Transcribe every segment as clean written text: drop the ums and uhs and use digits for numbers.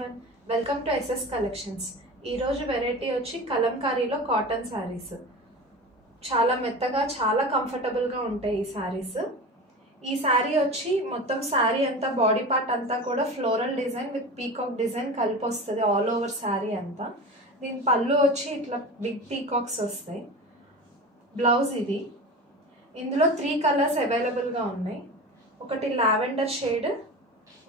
everyone, welcome to SS Collections. ఈ రోజు variety వచ్చి కలంకారీలో కాటన్ సారీస్. చాలా మెత్తగా చాలా కంఫర్టబుల్ గా ఉంటాయి ఈ సారీస్. ఈ సారీ వచ్చి మొత్తం సారీ అంతా బాడీ పార్ట్ అంతా కూడా floral design with peacock design కలిపి వస్తుంది ఆల్ ఓవర్ సారీ అంతా. దీని పళ్ళు వచ్చి ఇట్లా బిగ్ పీకాక్స్ వస్తాయి. బ్లౌజ్ ఇది. ఇందులో 3 కలర్స్ అవైలబుల్ గా ఉన్నాయి. ఒకటి లావెండర్ షేడ్,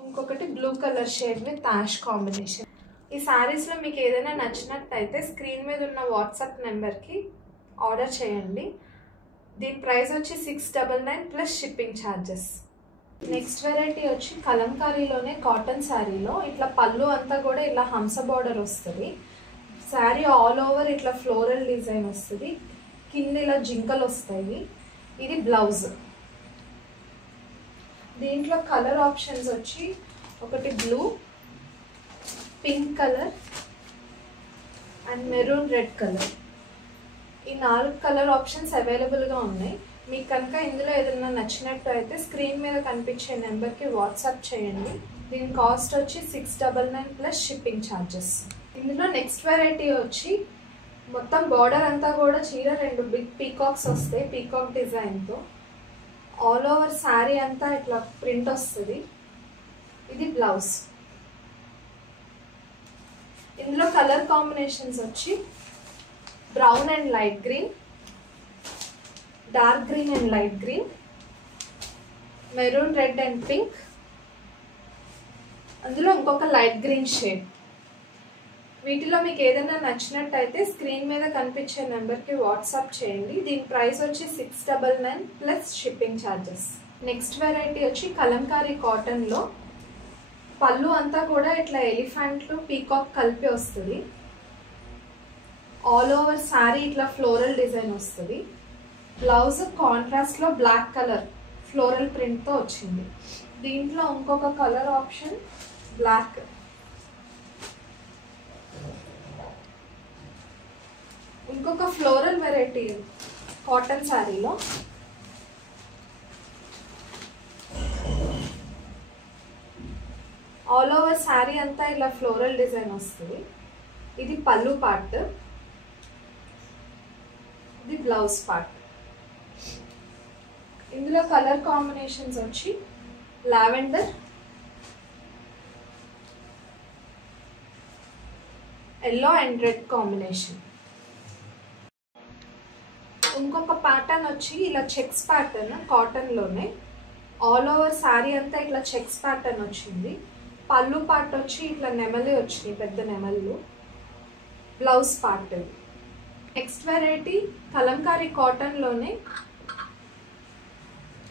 ఇంకొకటి blue colour shade with ash combination. ఈ సారీస్లో మీకు ఏదైనా నచ్చినట్టయితే స్క్రీన్ మీద ఉన్న వాట్సాప్ నెంబర్కి ఆర్డర్ చేయండి. దీని ప్రైస్ వచ్చి 699 plus shipping charges. Next variety వచ్చి కలంకారీలోనే కాటన్ శారీలో ఇట్లా పళ్ళు అంతా కూడా ఇలా హంస బార్డర్ వస్తుంది. శారీ ఆల్ ఓవర్ ఇట్లా ఫ్లోరల్ డిజైన్ వస్తుంది. కింద ఇలా జింకలు వస్తాయి. ఇది బ్లౌజ్. దీంట్లో కలర్ ఆప్షన్స్ వచ్చి ఒకటి blue, pink colour and maroon red colour. ఈ 4 కలర్ ఆప్షన్స్ అవైలబుల్గా ఉన్నాయి. మీకు కనుక ఇందులో ఏదైనా నచ్చినట్టు అయితే స్క్రీన్ మీద కనిపించే నెంబర్కి వాట్సాప్ చేయండి. దీని కాస్ట్ వచ్చి 699 ప్లస్ షిప్పింగ్ ఛార్జెస్. ఇందులో నెక్స్ట్ వెరైటీ వచ్చి మొత్తం బార్డర్ అంతా కూడా చీర 2 బిగ్ పీకాక్స్ వస్తాయి పీకాక్ డిజైన్తో. ఆల్ ఓవర్ శారీ అంతా ఇట్లా ప్రింట్ వస్తుంది. ఇది బ్లౌజ్. ఇందులో కలర్ కాంబినేషన్స్ వచ్చి brown and light green, dark green and light green, maroon red and pink, అందులో ఇంకొక లైట్ గ్రీన్ షేడ్. వీటిలో మీకు ఏదైనా నచ్చినట్టయితే స్క్రీన్ మీద కనిపించే నెంబర్కి వాట్సాప్ చేయండి. దీని ప్రైస్ వచ్చి 699 plus shipping charges. Next variety వచ్చి కలంకారీ కాటన్లో పళ్ళు అంతా కూడా ఇట్లా ఎలిఫెంట్లు పీకాక్ కలిపి వస్తుంది. ఆల్ ఓవర్ శారీ ఇట్లా ఫ్లోరల్ డిజైన్ వస్తుంది. బ్లౌజ్ కాంట్రాస్ట్లో బ్లాక్ కలర్ ఫ్లోరల్ ప్రింట్తో వచ్చింది. దీంట్లో ఇంకొక కలర్ ఆప్షన్ బ్లాక్. ఇంకొక ఫ్లోరల్ వెరైటీ కాటన్ శారీలో ఆల్ ఓవర్ శారీ అంతా ఇలా ఫ్లోరల్ డిజైన్ వస్తుంది. ఇది పళ్ళు పార్ట్, ఇది బ్లౌజ్ పార్ట్. ఇందులో కలర్ కాంబినేషన్స్ వచ్చి lavender, yellow and red combination. ఇంకొక ప్యాటర్న్ వచ్చి ఇలా చెక్స్ ప్యాటర్న్ కాటన్లోనే ఆల్ ఓవర్ శారీ అంతా ఇట్లా చెక్స్ ప్యాటర్న్ వచ్చింది. పళ్ళు పార్ట్ వచ్చి ఇట్లా నెమలి వచ్చినాయి, పెద్ద నెమళ్ళు. Blouse part. Next variety kalamkari కాటన్లోనే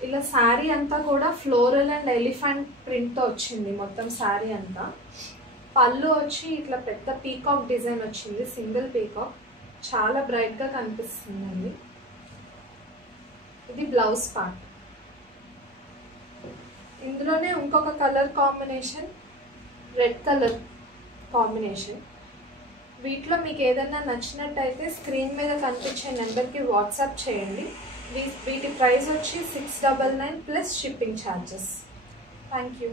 ఇలా శారీ అంతా కూడా ఫ్లోరల్ అండ్ ఎలిఫెంట్ ప్రింట్తో వచ్చింది మొత్తం శారీ అంతా. పళ్ళు వచ్చి ఇట్లా పెద్ద పీకాక్ డిజైన్ వచ్చింది, సింగిల్ పీకాక్. చాలా బ్రైట్గా కనిపిస్తుందండి. ఇది బ్లౌజ్ పార్ట్. ఇందులోనే ఇంకొక colour combination red colour combination. వీటిలో మీకు ఏదైనా నచ్చినట్టయితే స్క్రీన్ మీద కనిపించే నెంబర్కి వాట్సాప్ చేయండి. వీటి ప్రైస్ వచ్చి 699 plus shipping charges. Thank you.